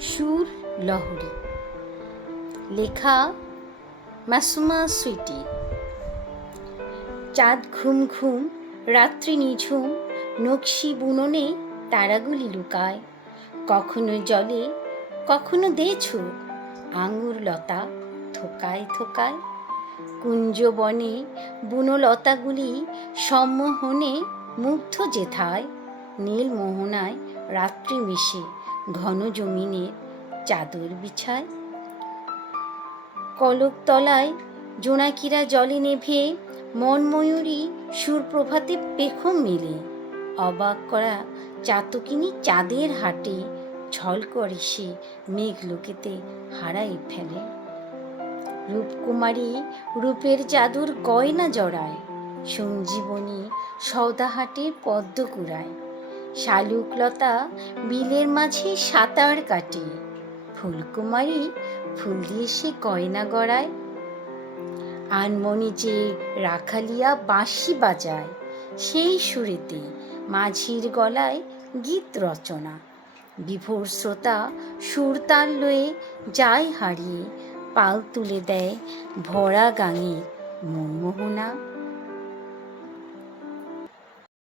সুর লহরী। লেখা মাসুমা সুইটি। চাঁদ ঘুম ঘুম, রাত্রি নিঝুম, নকশি বুননে তারাগুলি লুকায়। কখনো জলে, কখনো দেছু, আঙুর লতা থোকায় থোকায়। কুঞ্জ কুঞ্জবনে বুনলতাগুলি সম্মোহনে মুগ্ধ যেথায়, নীল মোহনায় রাত্রি মিশে। ঘন জমিনের চাদর বিছায়। কলকতলায় জোনাকিরা জলে নেভে মনময়ূরী সুরপ্রভাতে পেখম মেলে। অবাক করা চাতকিনী চাঁদের হাটে ছল করে সে মেঘ লোকেতে হারাই ফেলে। রূপকুমারী রূপের জাদুর গয়না জড়ায়, সঞ্জীবনী সৌদাহাটে পদ্ম কুড়ায়। শালুকলতা বিলের মাঝে সাঁতার কাটে। ফুলকুমারী ফুল দিয়ে সে গয়না গড়ায়। আনমনি যে রাখালিয়া বাঁশি বাজায়। সেই সুরেতে মাঝির গলায় গীত রচনা। বিভোর শ্রোতা সুরতাল লয়ে যায় হারিয়ে, পাল তুলে দেয় ভরা গাঙে মনমোহনা।